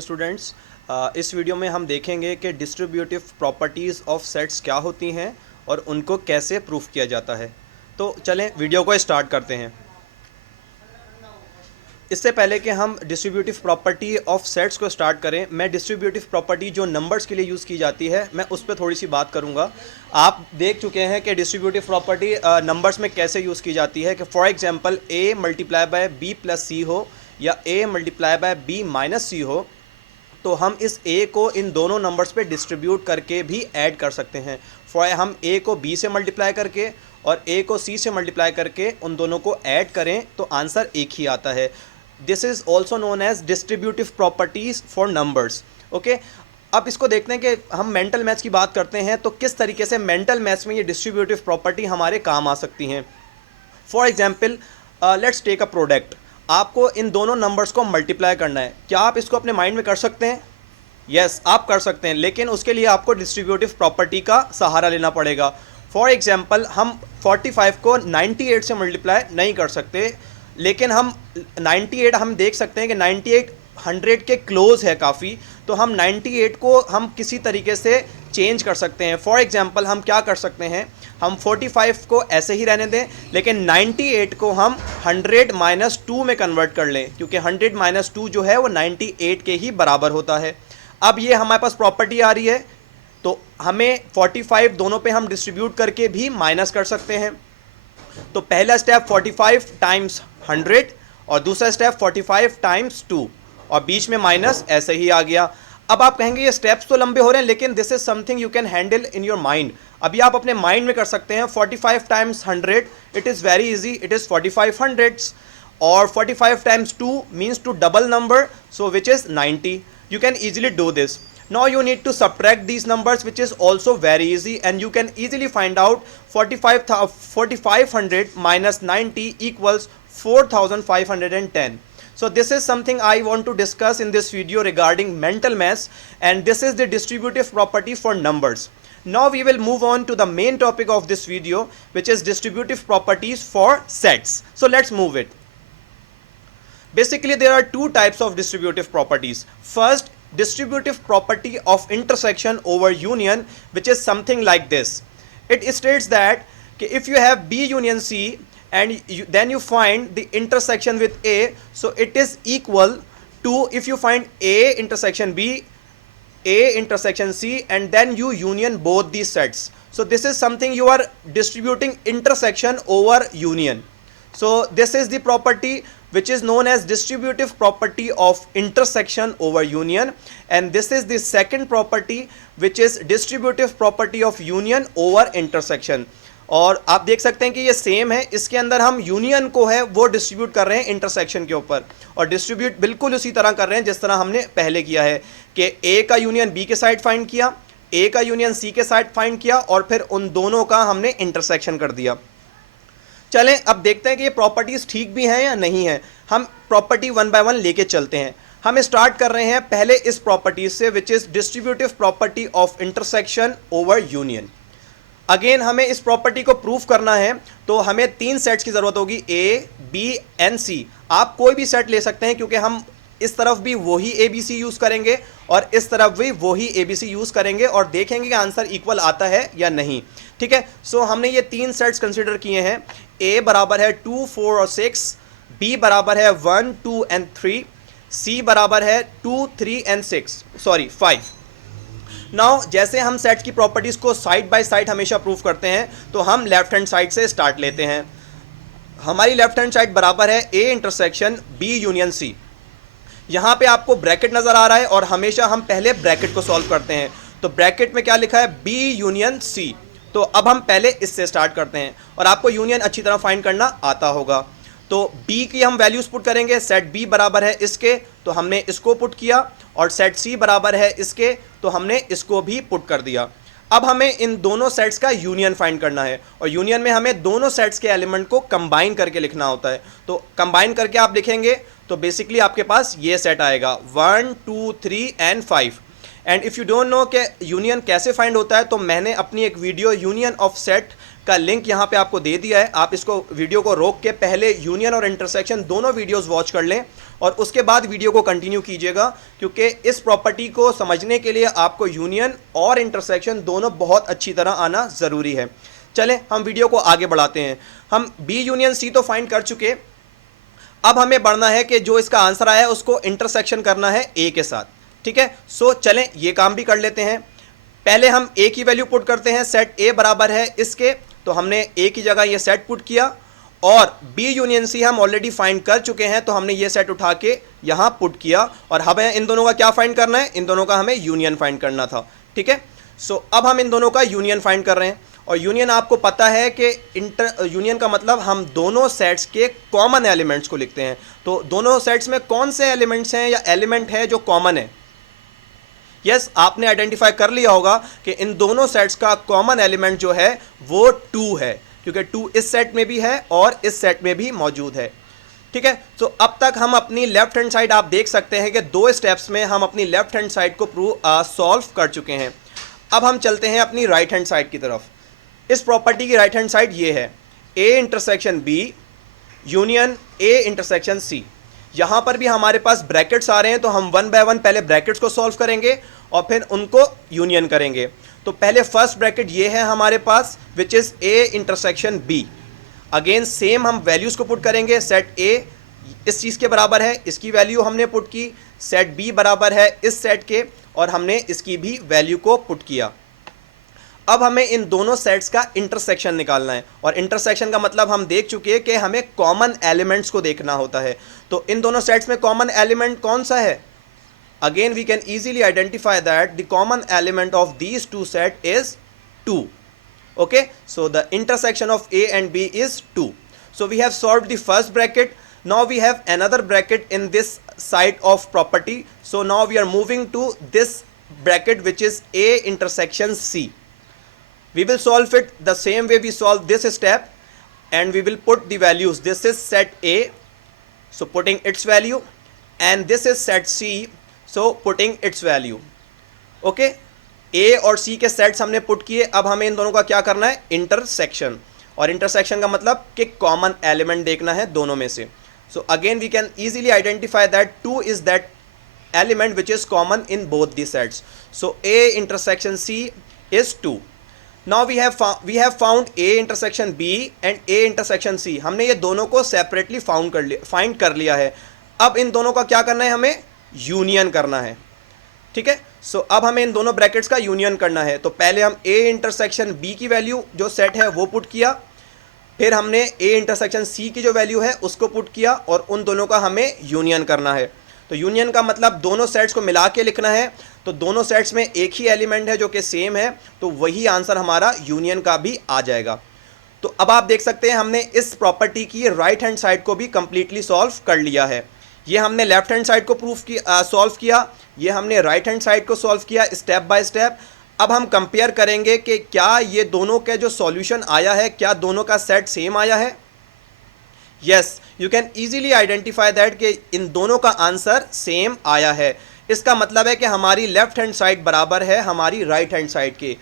Students, इस video में हम देखेंगे कि डिस्ट्रीब्यूटिव प्रॉपर्टीज़ ऑफ सेट्स क्या होती हैं और उनको कैसे प्रूफ किया जाता है। तो चलें वीडियो को स्टार्ट करते हैं। इससे पहले कि हम डिस्ट्रीब्यूटिव प्रॉपर्टी ऑफ सेट्स को स्टार्ट करें, मैं डिस्ट्रीब्यूटिव प्रॉपर्टी जो नंबर्स के लिए यूज़ की जाती है मैं उस पर थोड़ी सी बात करूंगा। आप देख चुके हैं कि डिस्ट्रीब्यूटिव प्रॉपर्टी नंबर्स में कैसे यूज़ की जाती है कि for example A multiply by B plus C हो या A multiply by B minus C हो, तो हम इस a को इन दोनों नंबर्स पे डिस्ट्रीब्यूट करके भी ऐड कर सकते हैं। फॉर हम a को b से मल्टीप्लाई करके और a को c से मल्टीप्लाई करके उन दोनों को ऐड करें तो आंसर एक ही आता है। This is also known as distributive properties for numbers. Okay, अब इसको देखते हैं कि हम मेंटल मैथ्स की बात करते हैं तो किस तरीके से मेंटल मैथ्स में ये डिस्ट्रीब्यूटिव प्रॉपर्टी हमारे काम आ सकती हैं। For example, let's take a product. आपको इन दोनों नंबर्स को मल्टीप्लाई करना है। क्या आप इसको अपने माइंड में कर सकते हैं? यस, आप कर सकते हैं, लेकिन उसके लिए आपको डिस्ट्रीब्यूटिव प्रॉपर्टी का सहारा लेना पड़ेगा। फॉर एग्जांपल, हम 45 को 98 से मल्टीप्लाई नहीं कर सकते, लेकिन हम 98 हम देख सकते हैं कि 98 100 के क्लोज है काफ़ी, तो हम 98 को हम किसी तरीके से चेंज कर सकते हैं। फॉर एग्जांपल, हम क्या कर सकते हैं, हम 45 को ऐसे ही रहने दें, लेकिन 98 को हम 100 माइनस 2 में कन्वर्ट कर लें, क्योंकि 100 माइनस 2 जो है वो 98 के ही बराबर होता है। अब ये हमारे पास प्रॉपर्टी आ रही है, तो हमें 45 दोनों पे हम डिस्ट्रीब्यूट करके भी माइनस कर सकते हैं। तो पहला स्टेप 45 टाइम्स 100 और दूसरा स्टेप 45 टाइम्स 2 और बीच में माइनस ऐसे ही आ गया। अब आप कहेंगे ये स्टेप्स तो लंबे हो रहे हैं, लेकिन this is something you can handle in your mind. अभी आप अपने माइंड में कर सकते हैं। 45 times 100 it is very easy, it is 45 hundreds, और 45 times 2 means to double number, so which is 90। You can easily do this. Now you need to subtract these numbers, which is also very easy, and you can easily find out 4500 minus 90 equals 4510. So this is something I want to discuss in this video regarding mental maths, and this is the distributive property for numbers. Now we will move on to the main topic of this video, which is distributive properties for sets. So let's move it. Basically, there are two types of distributive properties. First, distributive property of intersection over union, which is something like this. It states that if you have B union C and then you find the intersection with A, so it is equal to, if you find A intersection B, A intersection C, and then you union both these sets. So this is something you are distributing intersection over union. So this is the property which is known as distributive property of intersection over union, and this is the second property which is distributive property of union over intersection. और आप देख सकते हैं कि ये same है, इसके अंदर हम यूनियन को है वो डिस्ट्रीब्यूट कर रहे हैं इंटरसेक्शन के ऊपर, और डिस्ट्रीब्यूट बिल्कुल उसी तरह कर रहे हैं जिस तरह हमने पहले किया है कि ए का यूनियन बी के साइड फाइंड किया, ए का यूनियन सी के साइड फाइंड किया, और फिर उन दोनों का हमने इंटरसेक्शन कर दिया। चलें अब देखते हैं कि ये प्रॉपर्टीज़ ठीक भी हैं या नहीं है। हम प्रॉपर्टी वन बाय वन लेके चलते हैं। हम स्टार्ट कर रहे हैं पहले इस प्रॉपर्टी से, which is distributive property of intersection over union. Again हमें इस प्रॉपर्टी को प्रूफ करना है तो हमें तीन सेट्स की ज़रूरत होगी, ए बी एंड सी। आप कोई भी सेट ले सकते हैं, क्योंकि हम इस तरफ भी वही ए बी सी यूज़ करेंगे और इस तरफ भी वही ए बी सी यूज़ करेंगे, और देखेंगे कि आंसर इक्वल आता है या नहीं। ठीक है, सो हमने ये तीन सेट्स कंसिडर किए हैं। ए बराबर है 2, 4 और 6, बी बराबर है 1, 2 एंड 3, सी बराबर है 2, 3 एंड 5। नाउ जैसे हम सेट्स की प्रॉपर्टीज़ को साइड बाय साइड हमेशा प्रूफ करते हैं, तो हम लेफ्ट हैंड साइड से स्टार्ट लेते हैं। हमारी लेफ्ट हैंड साइड बराबर है A intersection B union C. यहाँ पे आपको ब्रैकेट नज़र आ रहा है, और हमेशा हम पहले ब्रैकेट को सॉल्व करते हैं। तो ब्रैकेट में क्या लिखा है, बी यूनियन सी। तो अब हम पहले इससे स्टार्ट करते हैं, और आपको यूनियन अच्छी तरह फाइंड करना आता होगा। तो बी की हम वैल्यूज़ पुट करेंगे। सेट बी बराबर है इसके, तो हमने इसको पुट किया, और सेट सी बराबर है इसके, तो हमने इसको भी पुट कर दिया। अब हमें इन दोनों सेट्स का यूनियन फाइंड करना है, और यूनियन में हमें दोनों सेट्स के एलिमेंट को कंबाइन करके लिखना होता है। तो कंबाइन करके आप लिखेंगे तो बेसिकली आपके पास ये सेट आएगा 1, 2, 3 and 5। And if you don't know कि यूनियन कैसे फाइंड होता है, तो मैंने अपनी एक वीडियो यूनियन ऑफ सेट का लिंक यहाँ पे आपको दे दिया है। आप इसको वीडियो को रोक के पहले यूनियन और इंटरसेक्शन दोनों वीडियोस वॉच कर लें और उसके बाद वीडियो को कंटिन्यू कीजिएगा, क्योंकि इस प्रॉपर्टी को समझने के लिए आपको यूनियन और इंटरसेक्शन दोनों बहुत अच्छी तरह आना ज़रूरी है। चलें हम वीडियो को आगे बढ़ाते हैं। हम बी यूनियन सी तो फाइंड कर चुके, अब हमें बढ़ना है कि जो इसका आंसर आया है उसको इंटरसेक्शन करना है ए के साथ। ठीक है, सो चलें ये काम भी कर लेते हैं। पहले हम ए की वैल्यू पुट करते हैं, सेट ए बराबर है इसके, तो हमने ए की जगह ये सेट पुट किया, और बी यूनियन सी हम ऑलरेडी फाइंड कर चुके हैं, तो हमने ये सेट उठा के यहाँ पुट किया, और हमें इन दोनों का क्या फाइंड करना है, इन दोनों का हमें यूनियन फाइंड करना था। ठीक है, सो अब हम इन दोनों का यूनियन फाइंड कर रहे हैं, और यूनियन आपको पता है कि यूनियन का मतलब हम दोनों सेट्स के कॉमन एलिमेंट्स को लिखते हैं। तो दोनों सेट्स में कौन से एलिमेंट्स हैं या एलिमेंट है जो कॉमन है? यस, आपने आइडेंटिफाई कर लिया होगा कि इन दोनों सेट्स का कॉमन एलिमेंट जो है वो 2 है, क्योंकि 2 इस सेट में भी है और इस सेट में भी मौजूद है। ठीक है, तो अब तक हम अपनी लेफ्ट हैंड साइड आप देख सकते हैं कि 2 स्टेप्स में हम अपनी लेफ्ट हैंड साइड को सॉल्व कर चुके हैं। अब हम चलते हैं अपनी राइट हैंड साइड की तरफ। इस प्रॉपर्टी की राइट हैंड साइड ये है, A intersection B union A intersection C. यहाँ पर भी हमारे पास ब्रैकेट्स आ रहे हैं, तो हम 1 बाय 1 पहले ब्रैकेट्स को सॉल्व करेंगे और फिर उनको यूनियन करेंगे। तो पहले फर्स्ट ब्रैकेट ये है हमारे पास, which is A intersection B. Again same हम वैल्यूज़ को पुट करेंगे, सेट ए इस चीज़ के बराबर है, इसकी वैल्यू हमने पुट की, सेट बी बराबर है इस सेट के, और हमने इसकी भी वैल्यू को पुट किया। अब हमें इन दोनों सेट्स का इंटरसेक्शन निकालना है, और इंटरसेक्शन का मतलब हम देख चुके हैं कि हमें कॉमन एलिमेंट्स को देखना होता है। तो इन दोनों सेट्स में कॉमन एलिमेंट कौन सा है? Again we can easily identify that the common element of these two set is 2. Okay, so the intersection of A and B is 2. So we have solved the first bracket. Now we have another bracket in this side of property. So now we are moving to this bracket, which is A intersection C. We will solve it the same way we solve this step, and we will put the values. This is set A, so putting its value, and this is set C, so putting its value. Okay, ए और सी के sets हमने put किए। अब हमें इन दोनों का क्या करना है, इंटरसेक्शन। और इंटरसेक्शन का मतलब कि कॉमन एलिमेंट देखना है दोनों में से। So again we can easily identify that 2 is that element which is common in both the sets. So A intersection C is 2. Now we have found A intersection B and A intersection C. हमने ये दोनों को separately find कर लिया है। अब इन दोनों का क्या करना है, हमें यूनियन करना है। ठीक है, सो अब हमें इन दोनों ब्रैकेट्स का यूनियन करना है। तो पहले हम ए इंटरसेक्शन बी की वैल्यू जो सेट है वो पुट किया, फिर हमने ए इंटरसेक्शन सी की जो वैल्यू है उसको पुट किया, और उन दोनों का हमें यूनियन करना है। तो यूनियन का मतलब दोनों सेट्स को मिला के लिखना है। तो दोनों सेट्स में एक ही एलिमेंट है जो कि सेम है, तो वही आंसर हमारा यूनियन का भी आ जाएगा। तो अब आप देख सकते हैं हमने इस प्रॉपर्टी की राइट हैंड साइड को भी कंप्लीटली सॉल्व कर लिया है। ये हमने लेफ्ट हैंड साइड को सॉल्व किया, ये हमने राइट हैंड साइड को सॉल्व किया स्टेप बाय स्टेप। अब हम कंपेयर करेंगे कि क्या ये दोनों के जो सॉल्यूशन आया है, क्या दोनों का सेट सेम आया है। Yes, you can easily identify that कि इन दोनों का आंसर सेम आया है। इसका मतलब है कि हमारी लेफ्ट हैंड साइड बराबर है हमारी राइट हैंड साइड के।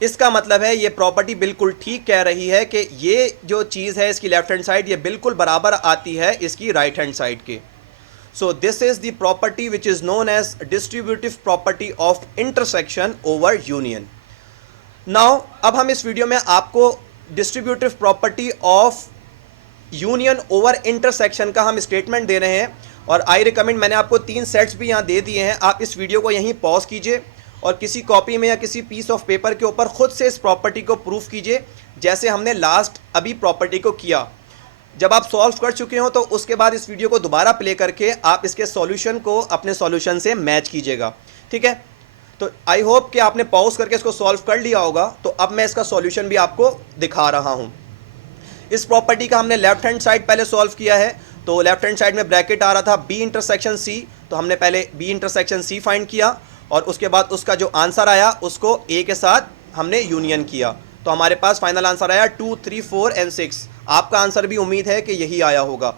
इसका मतलब है ये प्रॉपर्टी बिल्कुल ठीक कह रही है कि ये जो चीज़ है इसकी लेफ्ट हैंड साइड ये बिल्कुल बराबर आती है इसकी राइट हैंड साइड के। So this is the property which is known as distributive property of intersection over union. Now अब हम इस वीडियो में आपको distributive property of union over intersection का हम स्टेटमेंट दे रहे हैं, और आई रिकमेंड, मैंने आपको 3 सेट्स भी यहाँ दे दिए हैं। आप इस वीडियो को यहीं पॉज कीजिए और किसी कॉपी में या किसी पीस ऑफ पेपर के ऊपर खुद से इस प्रॉपर्टी को प्रूफ कीजिए, जैसे हमने लास्ट अभी प्रॉपर्टी को किया। जब आप सॉल्व कर चुके हो तो उसके बाद इस वीडियो को दोबारा प्ले करके आप इसके सॉल्यूशन को अपने सॉल्यूशन से मैच कीजिएगा। ठीक है, तो आई होप कि आपने पॉज करके इसको सॉल्व कर लिया होगा। तो अब मैं इसका सॉल्यूशन भी आपको दिखा रहा हूँ। इस प्रॉपर्टी का हमने लेफ्ट हैंड साइड पहले सॉल्व किया है। तो लेफ्ट हैंड साइड में ब्रैकेट आ रहा था बी इंटरसेक्शन सी, तो हमने पहले बी इंटरसेक्शन सी फाइंड किया, और उसके बाद उसका जो आंसर आया उसको ए के साथ हमने यूनियन किया। तो हमारे पास फाइनल आंसर आया 2, 3, 4 एंड 6। आपका आंसर भी उम्मीद है कि यही आया होगा।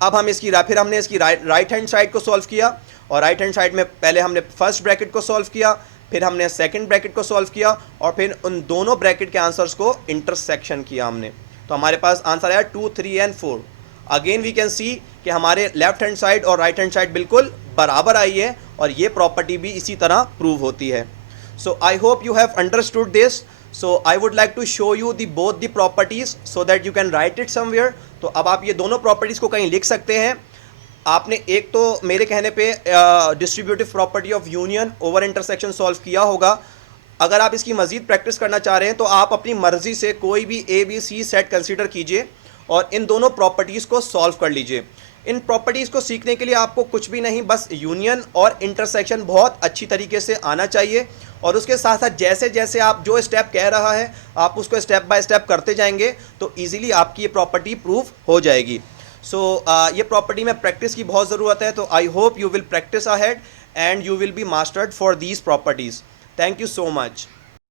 अब हम फिर हमने इसकी राइट हैंड साइड को सॉल्व किया, और राइट हैंड साइड में पहले हमने फर्स्ट ब्रैकेट को सॉल्व किया, फिर हमने सेकंड ब्रैकेट को सॉल्व किया और फिर उन दोनों ब्रैकेट के आंसर्स को इंटरसेक्शन किया हमने। तो हमारे पास आंसर आया 2, 3 and 4। Again we can see कि हमारे लेफ्ट हैंड साइड और राइट हैंड साइड बिल्कुल बराबर आई है और ये प्रॉपर्टी भी इसी तरह प्रूव होती है। So I hope you have understood this. So I would like to show you the both the properties so that you can write it somewhere. तो अब आप ये दोनों प्रॉपर्टीज को कहीं लिख सकते हैं। आपने एक तो मेरे कहने पे distributive property of union over intersection solve किया होगा। अगर आप इसकी मजीद प्रैक्टिस करना चाह रहे हैं तो आप अपनी मर्जी से कोई भी ABC सेट कंसीडर कीजिए और इन दोनों प्रॉपर्टीज़ को सॉल्व कर लीजिए। इन प्रॉपर्टीज़ को सीखने के लिए आपको कुछ भी नहीं, बस यूनियन और इंटरसेक्शन बहुत अच्छी तरीके से आना चाहिए और उसके साथ साथ जैसे जैसे आप जो स्टेप कह रहा है आप उसको स्टेप बाय स्टेप करते जाएंगे तो ईजिली आपकी ये प्रॉपर्टी प्रूव हो जाएगी। सो ये प्रॉपर्टी में प्रैक्टिस की बहुत ज़रूरत है। तो आई hope you will practice ahead and you will be mastered for these properties. Thank you so much.